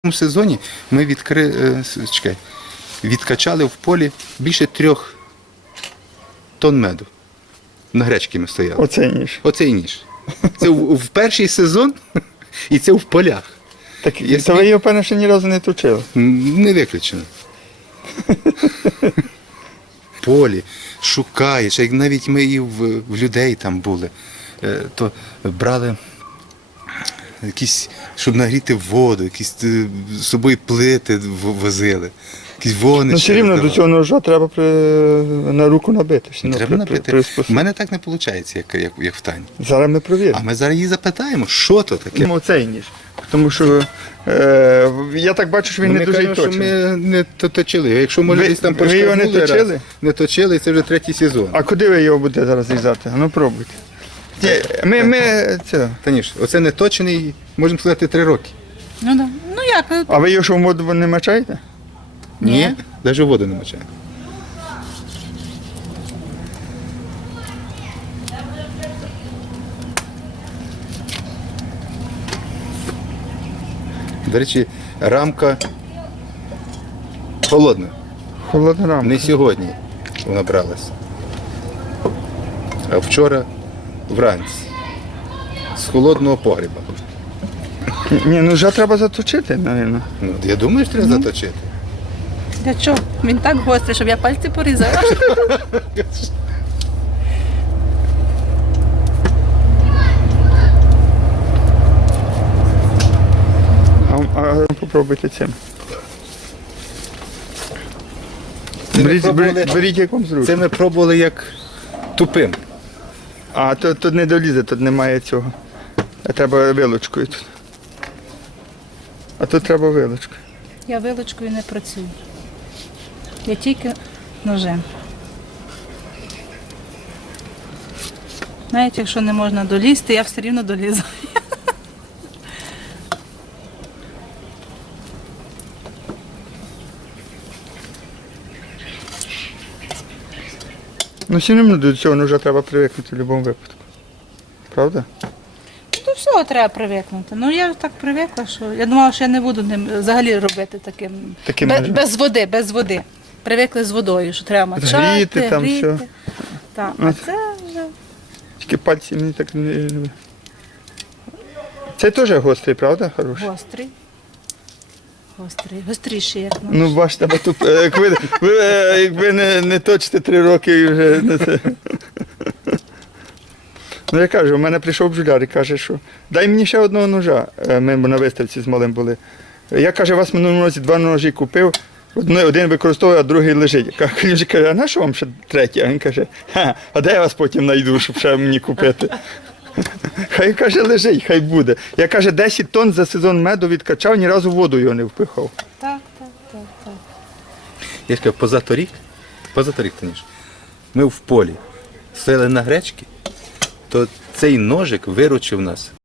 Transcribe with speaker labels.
Speaker 1: цьому сезоні ми відкачали в полі більше 3 тонн меду. На гречки ми стояли.
Speaker 2: Оцей ніж.
Speaker 1: Оцей ніж. Це в перший сезон і це в полях.
Speaker 2: Так, то ви його, певно, ще ні разу не точили?
Speaker 1: Не виключено. Полі шукаєш, як навіть ми і в людей там були, то брали якісь, щоб нагріти воду, якісь з собою плити возили, якісь вогнища.
Speaker 2: Ну, все рівно до цього ножа треба на руку набити.
Speaker 1: Треба набити. У мене так не виходить, як в Тані.
Speaker 2: Зараз ми провіримо.
Speaker 1: А ми зараз її запитаємо, що то таке.
Speaker 2: Оцей ніж. Тому що я так бачу, що він не дуже точний.
Speaker 1: Ми не точили. Якщо, може, десь там
Speaker 2: ви його не
Speaker 1: прошкарбнули
Speaker 2: точили?
Speaker 1: раз, не точили, і це вже 3-й сезон.
Speaker 2: А куди ви його будете зараз різати? Ну, пробуйте.
Speaker 1: Таніш, оце не точений, можемо сказати, 3 роки.
Speaker 3: Ну, да. Ну як?
Speaker 2: А ви його що в воду не мачаєте?
Speaker 3: Ні.
Speaker 1: Навіть воду не мочаємо. До речі, рамка холодна.
Speaker 2: Холодна рамка.
Speaker 1: Не сьогодні вона бралася, а вчора вранці. З холодного погреба.
Speaker 2: Ні, ну вже треба заточити, мабуть.
Speaker 1: Ну, я думаю, що треба заточити.
Speaker 3: Для чого? Він так гострий, щоб я пальці порізала.
Speaker 2: А попробуйте цим.
Speaker 1: Це ми пробували-
Speaker 2: Беріть як вам зручно.
Speaker 1: Це ми пробували як тупим.
Speaker 2: А тут не долізе, тут немає цього. Треба вилочкою тут. А тут треба вилочкою.
Speaker 3: Я вилочкою не працюю. Я тільки ножем. Навіть якщо не можна долізти, я все рівно долізаю.
Speaker 2: Ну все одно до цього ножа треба привикнути в будь-якому випадку. Правда?
Speaker 3: До всього треба привикнути. Ну я так привикла, що я думала, що я не буду ним взагалі робити таким
Speaker 2: ножем?
Speaker 3: без води. Привикли з водою, що треба мачати,
Speaker 2: Гріти там все.
Speaker 3: Так,
Speaker 2: Ну,
Speaker 3: а це вже
Speaker 2: Тільки пальці мені так не. Це теж гострий, правда? Хороший?
Speaker 3: гострий. Гостріший, як нож.
Speaker 2: Ну бачите, бо тут, якби не точите 3 роки і вже не це. Ну я кажу, у мене прийшов бджоляр і каже, що дай мені ще одного ножа. Ми на виставці з малим були. Я, каже, вас минулому році 2 ножі купив, один використовую, а другий лежить. Він каже, а на що вам ще 3? А він каже, а де я вас потім знайду, щоб ще мені купити? Хай, каже, лежить, хай буде. Я, каже, 10 тонн за сезон меду відкачав, ні разу в воду його не впихав.
Speaker 3: Так.
Speaker 1: Я ж кажу, позаторік, Таніш, ми в полі стояли на гречки, то цей ножик виручив нас